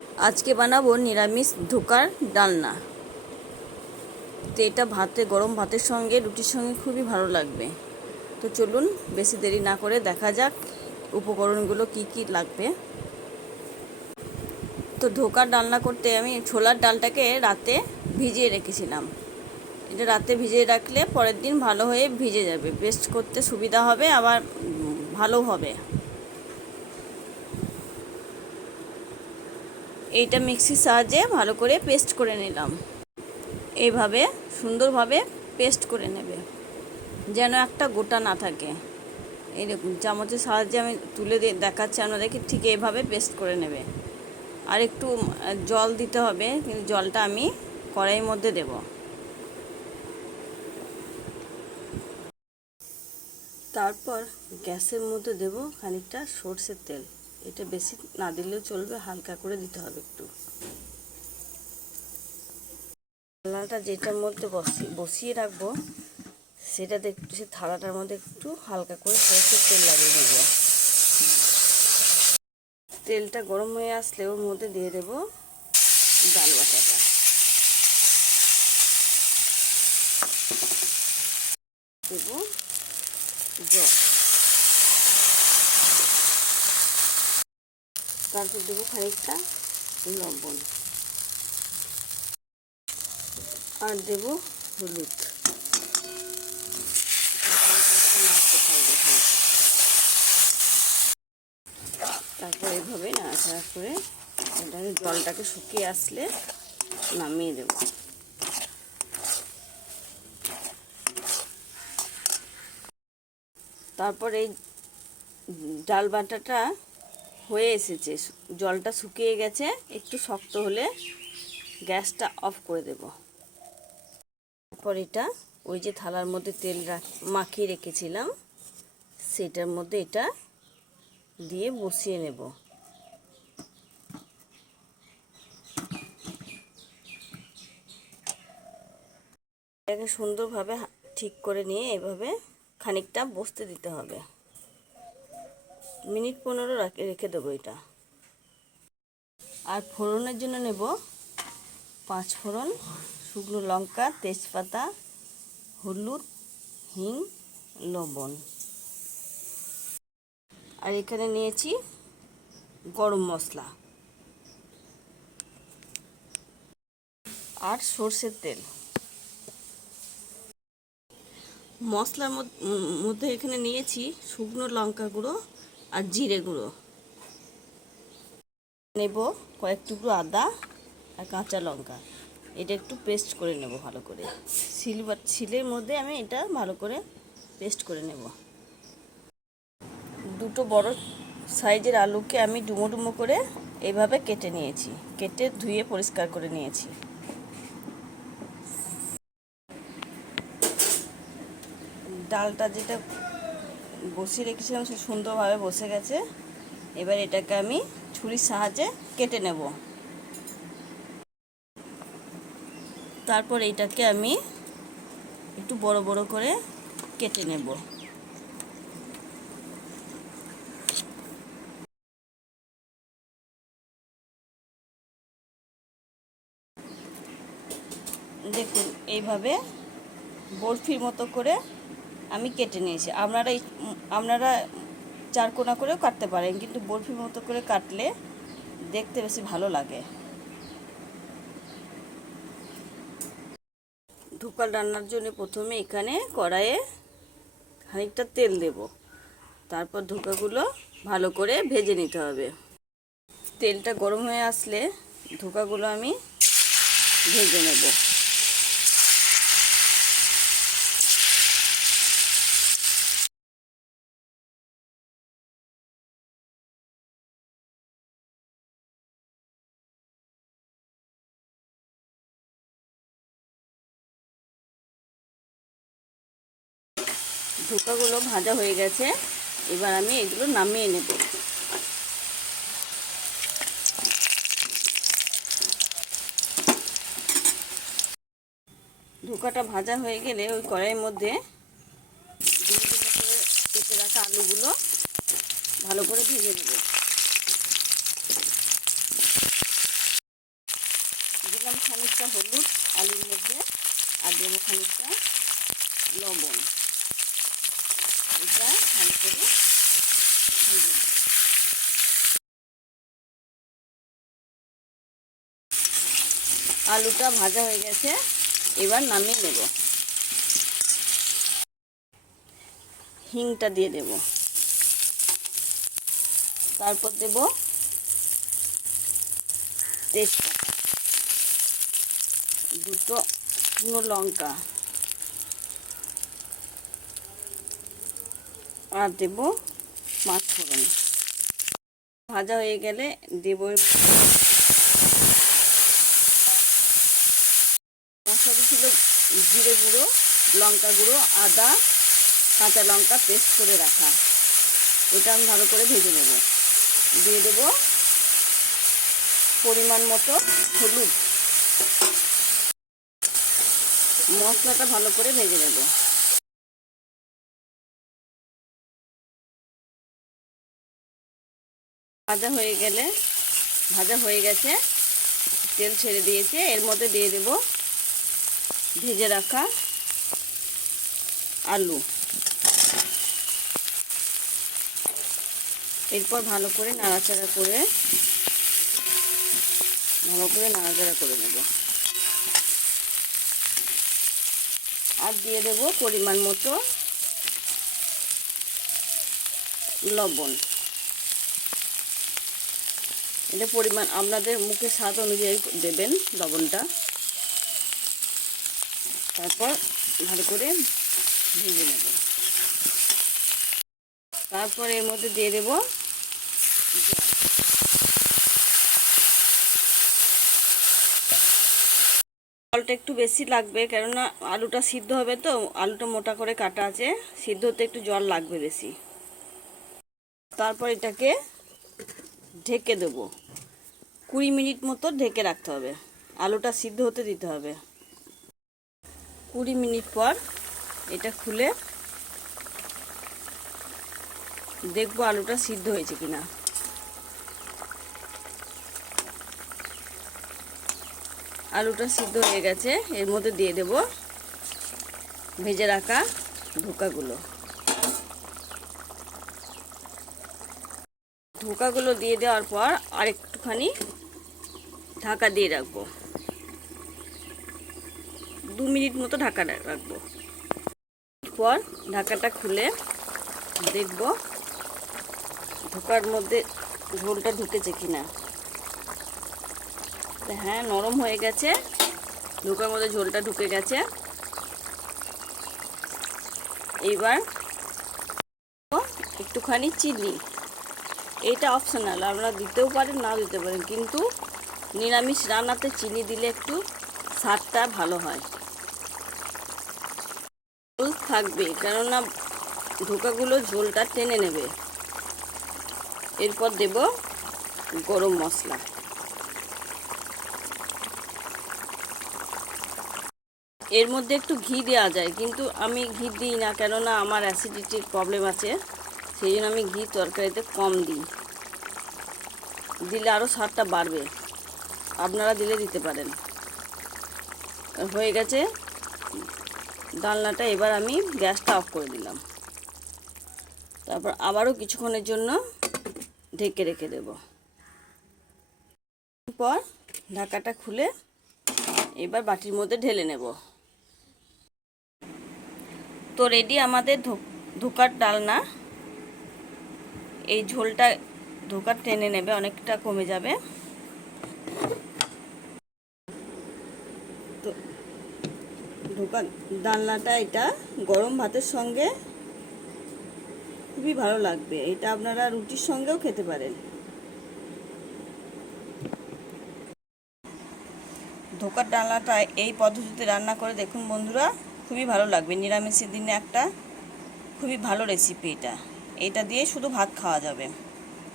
আজকে বানাবো নিরামিষ ধোকার ডালনা। তো এটা গরম ভাতের সঙ্গে রুটির সঙ্গে খুবই ভালো লাগবে। তো চলুন বেশি দেরি না করে দেখা যাক উপকরণগুলো কি কি লাগবে। তো ধোকার ডালনা করতে আমি ছোলার ডালটাকে রাতে ভিজিয়ে রেখেছিলাম। এটা রাতে ভিজিয়ে রাখলে পরের দিন ভালো হয়ে ভিজে যাবে, পেস্ট করতে সুবিধা হবে, আবার ভালো হবে। এইটা মিক্সির সাহায্যে ভালো করে পেস্ট করে নিলাম। এইভাবে সুন্দরভাবে পেস্ট করে নেবে, যেন একটা গোটা না থাকে। এইরকম চামচের সাহায্যে আমি তুলে দেখাচ্ছি আপনাদেরকে, ঠিক এইভাবে পেস্ট করে নেবে। আর একটু জল দিতে হবে, কিন্তু জলটা আমি কড়াইয়ের মধ্যে দেব। তারপর গ্যাসের মধ্যে দেব খানিকটা সরষের তেল। এটা বেশি না দিলেও চলবে, হালকা করে দিতে হবে একটু। থালাটা যেটার মধ্যে বসিয়ে রাখবো সেটাতে একটু, সে থালাটার মধ্যে একটু হালকা করে সরষের তেল লাগিয়ে নেব। তেলটা গরম হয়ে আসলে ওর মধ্যে দিয়ে দেব ডাল বাটাটা। দেব জল, তারপর দেবো খানিকটা লবণ, আর দেব হলুদ। তারপর এভাবে নাড়াচাড়া করে এটাকে জলটাকে শুকিয়ে আসলে নামিয়ে দেব। তারপর এই ডাল বাটাটা হয়ে এসেছে, জলটা শুকিয়ে গেছে, একটু শক্ত হলে গ্যাসটা অফ করে দেব। তারপর এটা ওই যে থালার মধ্যে তেল মাখিয়ে রেখেছিলাম সেটার মধ্যে এটা দিয়ে বসিয়ে নেব। এটাকে সুন্দরভাবে ঠিক করে নিয়ে এভাবে খানিকটা বসতে দিতে হবে। মিনিট 15 রেখে দেবো এটা। আর ফোড়নের জন্য নেব 5 ফোড়ন, শুকনো লঙ্কা, তেজপাতা, হলুদ, হিং, লবণ। আর এখানে নিয়েছি গরম মশলা আর সর্ষের তেল। মশলার মধ্যে এখানে নিয়েছি শুকনো লঙ্কা গুঁড়ো আর জিরে গুঁড়ো। নেব কয়েক টুকরো আদা আর কাঁচা লঙ্কা। এটা একটু পেস্ট করে নেব ভালো করে। শিলের মধ্যে আমি এটা ভালো করে পেস্ট করে নেব। দুটো বড় সাইজের আলুকে আমি ডুমো ডুমো করে এইভাবে কেটে নিয়েছি, কেটে ধুয়ে পরিষ্কার করে নিয়েছি। ডালটা যেটা বসিয়ে রেখেছিলাম সে সুন্দরভাবে বসে গেছে। এবার এটাকে আমি ছুরির সাহায্যে কেটে নেব। তারপর এইটাকে আমি একটু বড় বড় করে কেটে নেব। দেখুন এইভাবে বরফির মতো করে আমি কেটে নিয়েছি। আপনারা চারকোনা করেও কাটতে পারেন, কিন্তু বরফির মতো করে কাটলে দেখতে বেশি ভালো লাগে। ধোকার রান্নার জন্য প্রথমে এখানে কড়াইয়ে খানিকটা তেল দেব। তারপর ধোকাগুলো ভালো করে ভেজে নিতে হবে। তেলটা গরম হয়ে আসলে ধোকাগুলো আমি ভেজে নেব। ধোকাগুলো ভাজা হয়ে গেছে, এবার আমি এগুলো নামিয়ে নেব। ধোকাটা ভাজা হয়ে গেলে ওই কড়াইয়ের মধ্যে ডুমো ডুমো করে কেটে রাখা আলুগুলো ভালো করে ভেজে নেব। দিলাম খানিকটা হলুদ আলুর মধ্যে, আর দেবো খানিকটা লবণ। এটা ভালো করে ভেজে নেব। আলুটা ভাজা হয়ে গেছে, এবার নামিয়ে নেব। হিংটা দিয়ে দেব, তারপর দেব তেজপাতা, দুটো শুকনো লঙ্কা, আর দেব পাঁচ ফোড়ন। ভাজা হয়ে গেলে দেব মশলা ছিল জিরে গুঁড়ো, লঙ্কা গুঁড়ো, আদা, কাঁচা লঙ্কা পেস্ট করে রাখা। এটা আমি ভালো করে ভেজে নেব। দিয়ে দেব পরিমাণ মতো হলুদ। মশলাটা ভালো করে ভেজে নেব। ভাজা হয়ে গেছে, তেল ছেড়ে দিয়েছে। এর মধ্যে দিয়ে দেব ভেজে রাখা আলু। এরপর ভালো করে নাড়াচাড়া করে নেব। আর দিয়ে দেব পরিমাণ মতো লবণ। এটা পরিমাণ আপনাদের মুখের স্বাদ অনুযায়ী দেবেন লবণটা। তারপর ভালো করে ভেজে নেব। তারপর এর মধ্যে দিয়ে দেব জল। জলটা একটু বেশি লাগবে, কেননা আলুটা সিদ্ধ হবে তো, আলুটা মোটা করে কাটা আছে, সিদ্ধ হতে একটু জল লাগবে বেশি। তারপর এটাকে ঢেকে দেব। 20 মিনিট মতো ঢেকে রাখতে হবে, আলুটা সিদ্ধ হতে দিতে হবে। 20 মিনিট পর এটা খুলে দেখবো আলুটা সিদ্ধ হয়েছে কিনা। আলুটা সিদ্ধ হয়ে গেছে। এর মধ্যে দিয়ে দেব ভেজে রাখা ধোকাগুলো। ধোকাগুলো দিয়ে দেওয়ার পর আর একটুখানি ঢাকা দিয়ে রাখবো। 2 মিনিট মতো ঢাকা রাখবো। পর ঢাকাটা খুলে দেখব ধোকার মধ্যে ঝোলটা ঢুকেছে কিনা। হ্যাঁ, নরম হয়ে গেছে, ধোকার মধ্যে ঝোলটা ঢুকে গেছে। এইবার একটুখানি চিনি, এটা অপশনাল, আপনারা দিতেও পারেন নাও দিতে পারেন, কিন্তু নিরামিষ রান্নাতে চিনি দিলে একটু স্বাদটা ভালো হয়। ঝোল থাকবে, কেননা ধোকাগুলো ঝোলটা টেনে নেবে। এরপর দেব গরম মশলা। এর মধ্যে একটু ঘি দেওয়া যায়, কিন্তু আমি ঘি দিই না, কেননা আমার অ্যাসিডিটির প্রবলেম আছে, সেই জন্য আমি ঘি তরকারিতে কম দিই। দিলে আরও স্বাদটা বাড়বে, আপনারা দিলে দিতে পারেন। হয়ে গেছে ডালনাটা। এবার আমি গ্যাসটা অফ করে দিলাম। তারপর আবারও কিছুক্ষণের জন্য ঢেকে রেখে দেব। পর ঢাকাটা খুলে এবার বাটির মধ্যে ঢেলে নেব। তো রেডি আমাদের ধোকার ডালনা। এই ঝোলটা ধোকা টেনে নেবে, অনেকটা কমে যাবে। তো ধোকার ডালনাটা এটা গরম ভাতের সঙ্গে খুবই ভালো লাগবে। এটা আপনারা রুটির সঙ্গেও খেতে পারেন। ধোকার ডালনাটা এই পদ্ধতিতে রান্না করে দেখুন বন্ধুরা, খুবই ভালো লাগবে। নিরামিষের দিনে একটা খুবই ভালো রেসিপি এটা। এটা দিয়ে শুধু ভাত খাওয়া যাবে,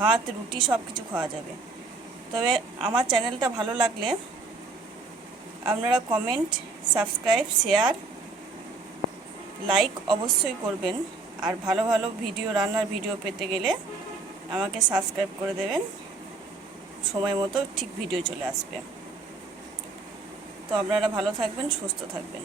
ভাত রুটি সব কিছু খাওয়া যাবে। তবে আমার চ্যানেলটা ভালো লাগলে আপনারা কমেন্ট, সাবস্ক্রাইব, শেয়ার, লাইক অবশ্যই করবেন। আর ভালো ভালো ভিডিও, রান্নার ভিডিও পেতে গেলে আমাকে সাবস্ক্রাইব করে দেবেন। সময় মতো ঠিক ভিডিও চলে আসবে। তো আপনারা ভালো থাকবেন, সুস্থ থাকবেন।